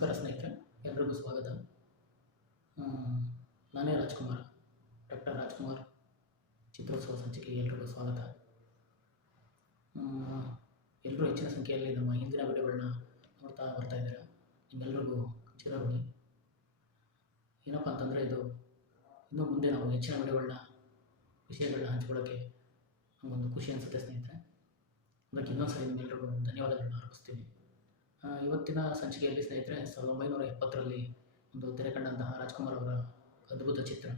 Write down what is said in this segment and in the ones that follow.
ನಮಸ್ಕಾರ ಸ್ನೇಹಿತರೆ, ಎಲ್ರಿಗೂ ಸ್ವಾಗತ. ಆ, ನಾನೇ ರಾಜ್ಕುಮಾರ್, ಡಾಕ್ಟರ್ ರಾಜ್ಕುಮಾರ್. ಚಿತ್ರೋತ್ಸವ ಸಂಚಿಕೆಗೆ ಎಲ್ರಿಗೂ ಸ್ವಾಗತ. ಎಲ್ಲರೂ ಹೆಚ್ಚಿನ ಸಂಖ್ಯೆಯಲ್ಲಿ ನಮ್ಮ ಹಿಂದಿನ ವಿಡಿಯೋಗಳನ್ನ ನೋಡ್ತಾ ಬರ್ತಾ ಇದ್ದೀರಾ. ನಿಮ್ಮೆಲ್ಲರಿಗೂ ಚಿರಋಣಿ. ಏನಪ್ಪ ಅಂತಂದರೆ, ಇದು ಇನ್ನು ಮುಂದೆ ನಾವು ಹೆಚ್ಚಿನ ವಿಷಯಗಳನ್ನ ಹಂಚ್ಕೊಳ್ಳೋಕ್ಕೆ ನಮಗೊಂದು ಖುಷಿ ಅನಿಸುತ್ತೆ ಸ್ನೇಹಿತರೆ. ಅದಕ್ಕೆ ಇನ್ನೊಂದು ಸರಿ ನಿಮ್ಮೆಲ್ಲರಿಗೂ ಧನ್ಯವಾದಗಳನ್ನ ಅರ್ಪಿಸ್ತೀನಿ. ಇವತ್ತಿನ ಸಂಚಿಕೆಯಲ್ಲಿ ಸ್ನೇಹಿತರೆ, 1970ರಲ್ಲಿ ಒಂದು ತೆರೆ ಕಂಡಂತಹ ರಾಜ್ಕುಮಾರ್ ಅವರ ಅದ್ಭುತ ಚಿತ್ರ,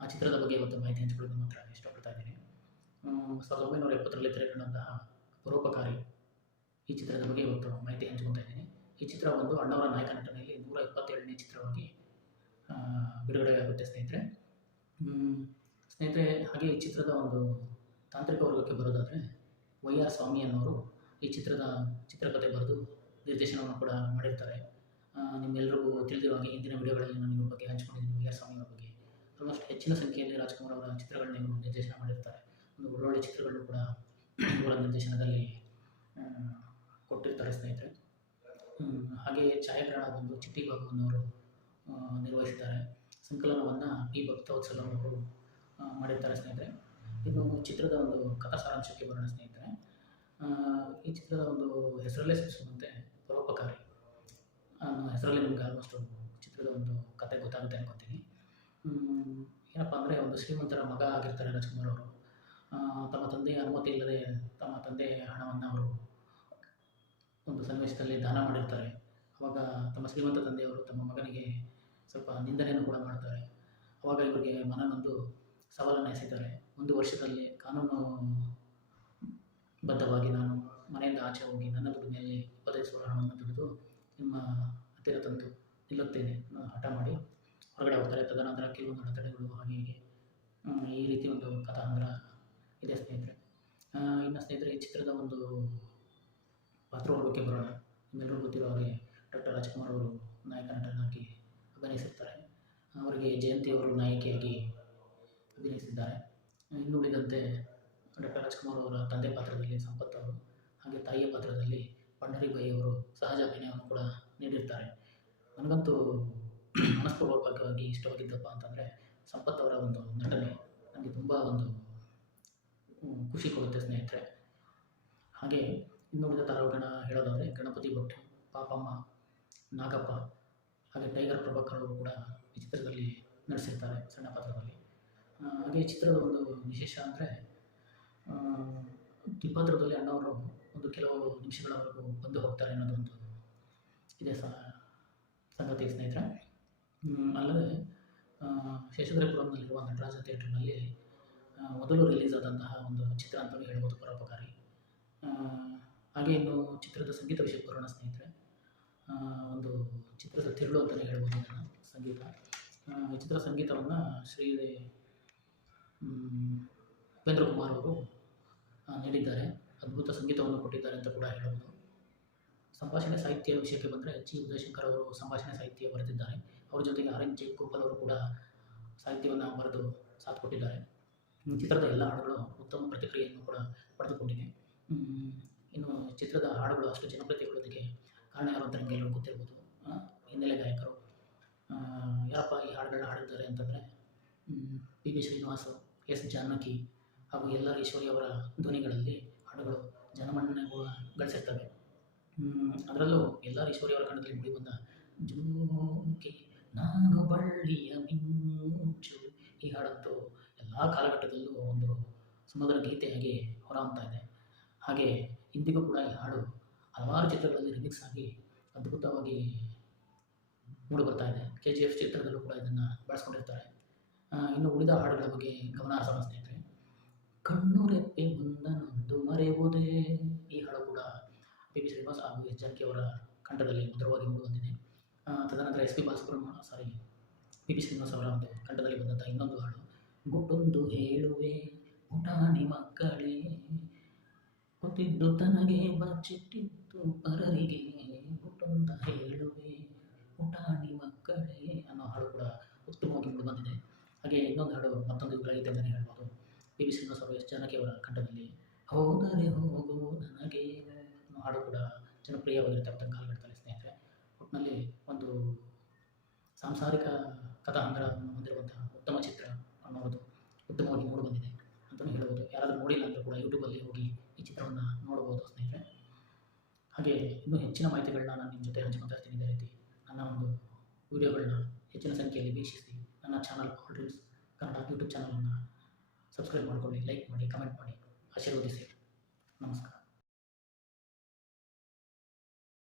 ಆ ಚಿತ್ರದ ಬಗ್ಗೆ ಇವತ್ತು ಮಾಹಿತಿ ಹಂಚಿಕೊಳ್ಳೋದು ಮಾತ್ರ ಇಷ್ಟಪಡ್ತಾ ಇದ್ದೀನಿ. 1970ರಲ್ಲಿ ತೆರೆ ಕಂಡಂತಹ ಪರೋಪಕಾರಿ ಈ ಚಿತ್ರದ ಬಗ್ಗೆ ಇವತ್ತು ಮಾಹಿತಿ ಹಂಚ್ಕೊತಾ ಇದ್ದೀನಿ. ಈ ಚಿತ್ರ ಒಂದು ಅಣ್ಣವರ ನಾಯಕ ನಟನೆಯಲ್ಲಿ 127ನೇ ಚಿತ್ರವಾಗಿ ಬಿಡುಗಡೆಯಾಗುತ್ತೆ ಸ್ನೇಹಿತರೆ. ಹಾಗೆ ಈ ಚಿತ್ರದ ಒಂದು ತಾಂತ್ರಿಕ ವರ್ಗಕ್ಕೆ ಬರೋದಾದರೆ, ವೈ.ಆರ್. ಸ್ವಾಮಿ ಅನ್ನೋರು ಈ ಚಿತ್ರಕಥೆ ಬರೆದು ನಿರ್ದೇಶನವನ್ನು ಕೂಡ ಮಾಡಿರ್ತಾರೆ. ನಿಮ್ಮೆಲ್ಲರಿಗೂ ತಿಳಿದಿರೋ ಹಾಗೆ ಹಿಂದಿನ ವಿಡಿಯೋಗಳಲ್ಲಿ ನಾನು ಇವ್ರ ಬಗ್ಗೆ ಹಂಚ್ಕೊಂಡಿದ್ದೀನಿ. ವೈ.ಆರ್. ಸ್ವಾಮಿ ಅವರ ಬಗ್ಗೆ ಆಲ್ಮೋಸ್ಟ್ ಹೆಚ್ಚಿನ ಸಂಖ್ಯೆಯಲ್ಲಿ ರಾಜ್ಕುಮಾರ್ ಅವರ ಚಿತ್ರಗಳನ್ನ ಇವರು ನಿರ್ದೇಶನ ಮಾಡಿರ್ತಾರೆ. ಒಂದು ಒಳ್ಳೊಳ್ಳೆ ಚಿತ್ರಗಳು ಕೂಡ ಇವರ ನಿರ್ದೇಶನದಲ್ಲಿ ಕೊಟ್ಟಿರ್ತಾರೆ ಸ್ನೇಹಿತರೆ. ಹಾಗೆ ಛಾಯಾಗ್ರಹಣ ಬಂದು ಚಿಟ್ಟಿ ಬಾಬುನವರು ನಿರ್ವಹಿಸಿದ್ದಾರೆ. ಸಂಕಲನವನ್ನು ಪಿ. ಭಕ್ತವತ್ಸಲ ಅವರು ಮಾಡಿರ್ತಾರೆ ಸ್ನೇಹಿತರೆ. ಇನ್ನು ಚಿತ್ರದ ಒಂದು ಕಥಾ ಸಾರಾಂಶಕ್ಕೆ ಬರೋಣ ಸ್ನೇಹಿತರೆ. ಈ ಚಿತ್ರದ ಒಂದು ಹೆಸರಲ್ಲೇ ಸೂಚಿಸುವಂತೆ ಪರೋಪಕಾರಿ ಅನ್ನೋ ಹೆಸರಲ್ಲಿ ನಿಮ್ಗೆ ಆಲ್ಮೋಸ್ಟ್ ಚಿತ್ರದ ಒಂದು ಕತೆ ಗೊತ್ತಾಗುತ್ತೆ ಅನ್ಕೊತೀನಿ. ಏನಪ್ಪ ಅಂದರೆ, ಒಂದು ಶ್ರೀಮಂತರ ಮಗ ಆಗಿರ್ತಾರೆ ರಾಜ್ಕುಮಾರ್ ಅವರು. ತಮ್ಮ ತಂದೆಯ ಅನುಮತಿ ಇಲ್ಲದೆ ತಮ್ಮ ತಂದೆಯ ಹಣವನ್ನು ಅವರು ಒಂದು ಸನ್ನಿವೇಶದಲ್ಲಿ ದಾನ ಮಾಡಿರ್ತಾರೆ. ಆವಾಗ ತಮ್ಮ ಶ್ರೀಮಂತ ತಂದೆಯವರು ತಮ್ಮ ಮಗನಿಗೆ ಸ್ವಲ್ಪ ನಿಂದನೆಯನ್ನು ಕೂಡ ಮಾಡ್ತಾರೆ. ಆವಾಗ ಇವರಿಗೆ ಮನನೊಂದು ಸವಾಲನ್ನು ಎಸೆತಾರೆ. 1 ವರ್ಷದಲ್ಲಿ ಕಾನೂನು ಬದ್ಧವಾಗಿ ನಾನು ಮನೆಯಿಂದ ಆಚೆ ಹೋಗಿ ನನ್ನ ದುಡಿಮೆಯಲ್ಲಿ 25,000 ಹಣವನ್ನು ದುಡಿದು ನಿಮ್ಮ ಹತ್ತಿರ ತಂದು ನಿಲ್ಲುತ್ತೇನೆ ಹಠ ಮಾಡಿ ಹೊರಗಡೆ ಹೋಗ್ತಾರೆ. ತದನಂತರ ಕೆಲವೊಂದು ಅಡೆತಡೆಗಳು ಹಾಗೆ ಹೀಗೆ ಈ ರೀತಿ ಒಂದು ಕಥಾಂಧ್ರ ಇದೆ ಸ್ನೇಹಿತರೆ. ಇನ್ನು ಸ್ನೇಹಿತರೆ, ಈ ಚಿತ್ರದ ಒಂದು ಪಾತ್ರವರ್ಗಕ್ಕೆ ಬರೋಣ. ನಿಮ್ಮೆಲ್ಲರೂ ಗೊತ್ತಿರೋ ಹಾಗೆ ಡಾಕ್ಟರ್ ರಾಜ್ಕುಮಾರ್ ಅವರು ನಾಯಕ ನಟನಾಗಿ ಅಭಿನಯಿಸಿರ್ತಾರೆ. ಅವರಿಗೆ ಜಯಂತಿ ಅವರು ನಾಯಕಿಯಾಗಿ ಅಭಿನಯಿಸಿದ್ದಾರೆ. ಇನ್ನು ಉಳಿದಂತೆ ಡಾಕ್ಟರ್ ರಾಜ್ಕುಮಾರ್ ಅವರ ತಂದೆ ಪಾತ್ರದಲ್ಲಿ ಸಂಪತ್ ಅವರು, ಹಾಗೆ ತಾಯಿಯ ಪಾತ್ರದಲ್ಲಿ ಪಂಡರಿಬಾಯಿ ಅವರು ಸಹಜ ಅಭಿನಯವನ್ನು ಕೂಡ ನೀಡಿರ್ತಾರೆ. ನನಗಂತೂ ಮನಸ್ಪೂರ್ವಕವಾಗಿ ಇಷ್ಟವಾಗಿದ್ದಪ್ಪ ಅಂತಂದರೆ ಸಂಪತ್ ಅವರ ಒಂದು ನಟನೆ ನನಗೆ ತುಂಬ ಒಂದು ಖುಷಿ ಕೊಡುತ್ತೆ ಸ್ನೇಹಿತರೆ. ಹಾಗೆ ಇನ್ನು ಉಳಿದ ತಾರಾಗಣ ಹೇಳೋದಾದರೆ, ಗಣಪತಿ ಭಟ್, ಪಾಪಮ್ಮ, ನಾಗಪ್ಪ, ಹಾಗೆ ಟೈಗರ್ ಪ್ರಭಾಕರ್ ಅವರು ಕೂಡ ಈ ಚಿತ್ರದಲ್ಲಿ ನಡೆಸಿರ್ತಾರೆ ಸಣ್ಣ ಪಾತ್ರದಲ್ಲಿ. ಹಾಗೆ ಈ ಚಿತ್ರದ ಒಂದು ವಿಶೇಷ ಅಂದರೆ, ತಿಪ್ಪಾತ್ರದಲ್ಲಿ ಅಣ್ಣವರು ಒಂದು ಕೆಲವು ನಿಮಿಷಗಳವರೆಗೂ ಬಂದು ಹೋಗ್ತಾರೆ ಅನ್ನೋದೊಂದು ಇದೆ ಸಂಗತಿ ಸ್ನೇಹಿತರೆ. ಅಲ್ಲದೆ ಶೇಷಾದ್ರಿಪುರಂನಲ್ಲಿರುವ ನಟರಾಜ ಥಿಯೇಟರ್ನಲ್ಲಿ ಮೊದಲು ರಿಲೀಸ್ ಆದಂತಹ ಒಂದು ಚಿತ್ರ ಅಂತಲೇ ಹೇಳ್ಬೋದು ಪರೋಪಕಾರಿ. ಹಾಗೆ ಇನ್ನು ಚಿತ್ರದ ಸಂಗೀತ ವಿಷಯಕ್ಕೆ ಬರೋಣ ಸ್ನೇಹಿತರೆ. ಒಂದು ಚಿತ್ರದ ತಿರುಳು ಅಂತಲೇ ಹೇಳ್ಬೋದು ಇದನ್ನು. ಸಂಗೀತ, ಈ ಚಿತ್ರ ಸಂಗೀತವನ್ನು ಶ್ರೀ ಉಪೇಂದ್ರ ಕುಮಾರ್ ಅವರು ನೀಡಿದ್ದಾರೆ. ಅದ್ಭುತ ಸಂಗೀತವನ್ನು ಕೊಟ್ಟಿದ್ದಾರೆ ಅಂತ ಕೂಡ ಹೇಳ್ಬೋದು. ಸಂಭಾಷಣೆ ಸಾಹಿತ್ಯ ವಿಷಯಕ್ಕೆ ಬಂದರೆ, ಜಿ. ಉದಯಶಂಕರ್ ಅವರು ಸಂಭಾಷಣೆ ಸಾಹಿತ್ಯ ಬರೆದಿದ್ದಾರೆ. ಅವರ ಜೊತೆಗೆ ಆರ್. ಎನ್. ಜಯಗೋಪಾಲ್ ಅವರು ಕೂಡ ಸಾಹಿತ್ಯವನ್ನು ಬರೆದು ಸಾಥ್ ಕೊಟ್ಟಿದ್ದಾರೆ. ಚಿತ್ರದ ಎಲ್ಲ ಹಾಡುಗಳು ಉತ್ತಮ ಪ್ರತಿಕ್ರಿಯೆಯನ್ನು ಕೂಡ ಪಡೆದುಕೊಂಡಿದೆ. ಇನ್ನು ಚಿತ್ರದ ಹಾಡುಗಳು ಅಷ್ಟು ಜನಪ್ರಿಯತೆಗೊಳ್ಳೋದಕ್ಕೆ ಕಾರಣ ಯಾರು ಅಂತ ನಿಮಗೆ ಎಲ್ಲರೂ ಗೊತ್ತಿರ್ಬೋದು. ಹಿನ್ನೆಲೆ ಗಾಯಕರು ಯಾರಪ್ಪ ಈ ಹಾಡುಗಳನ್ನ ಹಾಡಿದ್ದಾರೆ ಅಂತಂದರೆ, P. B. Srinivas, S. Janaki ಹಾಗೂ ಎಲ್. ಆರ್. ಈಶ್ವರಿ ಅವರ ಧ್ವನಿಗಳಲ್ಲಿ ಹಾಡುಗಳು ಜನಮನ್ನಣೆ ಗಳಿಸಿರ್ತವೆ. ಅದರಲ್ಲೂ ಎಲ್. ಆರ್. ಈಶ್ವರಿ ಅವರ ಕನ್ನಡದಲ್ಲಿ ಮೂಡಿಬಂದ ಜೋಗಿ ನಾನು ಬಳ್ಳಿಯ ಮಿಂಚು, ಈ ಹಾಡಂತೂ ಎಲ್ಲ ಕಾಲಘಟ್ಟದಲ್ಲೂ ಒಂದು ಸುಮಧುರ ಗೀತೆಯಾಗಿ ಹೊರಹೊಮ್ತಾ ಇದೆ. ಹಾಗೆ ಇಂದಿಗೂ ಕೂಡ ಈ ಹಾಡು ಹಲವಾರು ಚಿತ್ರಗಳಲ್ಲಿ ರಿಮಿಕ್ಸ್ ಆಗಿ ಅದ್ಭುತವಾಗಿ ಮೂಡಿಬರ್ತಾ ಇದೆ. KGF ಚಿತ್ರದಲ್ಲೂ ಕೂಡ ಇದನ್ನು ಬಳಸ್ಕೊಂಡಿರ್ತಾರೆ. ಇನ್ನು ಉಳಿದ ಹಾಡುಗಳ ಬಗ್ಗೆ ಗಮನ ಹರಿಸೋಣ ಸ್ನೇಹಿತರೆ. ಕಣ್ಣು ರೆಪ್ಪೆ ಮುಂದನೊಂದು ಮರೆಯುವುದೇ, ಈ ಹಾಡು ಕೂಡ ಪಿ. ಬಿ. ಶ್ರೀನಿವಾಸ್ ಹಾಗೂ ಎಸ್. ಜಾನಕಿ ಅವರ ಕಂಠದಲ್ಲಿ ಮಧುರವಾಗಿ ಮೂಡಿಬಂದಿದೆ. ತದನಂತರ ಪಿ. ಬಿ. ಶ್ರೀನಿವಾಸ್ ಅವರ ಒಂದು ಕಂಠದಲ್ಲಿ ಬಂದಂಥ ಇನ್ನೊಂದು ಹಾಡು, ಗುಟ್ಟೊಂದು ಹೇಳುವೆ ಪುಟಾಣಿ ಮಕ್ಕಳೇ, ಗೊತ್ತಿದ್ದು ತನಗೆ ಬಚ್ಚಿಟ್ಟಿದ್ದು ಪರರಿಗೆ, ಗುಟ್ಟೊಂದ ಹೇಳುವೆ ಪುಟಾಣಿ ಮಕ್ಕಳೇ ಅನ್ನೋ ಹಾಡು ಕೂಡ ಉತ್ತಮವಾಗಿ ಮೂಡಿಬಂದಿದೆ. ಹಾಗೆ ಇನ್ನೊಂದು ಹಾಡು ಮತ್ತೊಂದು ಯುಗಲಗೀತೆ ಅಂತಲೇ ಹೇಳ್ಬೋದು. ಪಿ. ಬಿ. ಶ್ರೀನಿವಾಸ್ ಅವರು, ಎಸ್. ಜಾನಕಿ ಅವರ ಕಂಠದಲ್ಲಿ ಹೋದರೆ ಹೋಗು ನನಗೆ ಅನ್ನೋ ಹಾಡು ಕೂಡ ಜನಪ್ರಿಯವಾಗಿರುತ್ತೆ ಅವತ್ತಿನ ಕಾಲಘಟ್ಟದಲ್ಲಿ ಸ್ನೇಹಿತರೆ. ಒಟ್ಟಿನಲ್ಲಿ ಒಂದು ಸಾಂಸಾರಿಕ ಕಥಾಹಂದರವನ್ನು ಹೊಂದಿರುವಂತಹ ಉತ್ತಮ ಚಿತ್ರ ಅನ್ನೋದು ಉತ್ತಮವಾಗಿ ಮೂಡಿಬಂದಿದೆ ಅಂತಲೂ ಹೇಳ್ಬೋದು. ಯಾರಾದರೂ ನೋಡಿಲ್ಲ ಅಂದರೂ ಕೂಡ ಯೂಟ್ಯೂಬಲ್ಲಿ ಹೋಗಿ ಈ ಚಿತ್ರವನ್ನು ನೋಡ್ಬೋದು ಸ್ನೇಹಿತರೆ. ಹಾಗೆ ಇನ್ನೂ ಹೆಚ್ಚಿನ ಮಾಹಿತಿಗಳನ್ನ ನಾನು ನಿಮ್ಮ ಜೊತೆ ಹಂಚ್ಕೊತಾ ಇರ್ತೀನಿ. ಇದೇ ರೀತಿ ನನ್ನ ಒಂದು ವೀಡಿಯೋಗಳನ್ನ ಹೆಚ್ಚಿನ ಸಂಖ್ಯೆಯಲ್ಲಿ ವೀಕ್ಷಿಸಿ ನನ್ನ channel all dreams Kannada YouTube ಚಾನಲನ್ನು ಸಬ್ಸ್ಕ್ರೈಬ್ ಮಾಡಿಕೊಳ್ಳಿ, ಲೈಕ್ ಮಾಡಿ, ಕಮೆಂಟ್ ಮಾಡಿ, ಆಶೀರ್ವದಿಸಿ. ನಮಸ್ಕಾರ.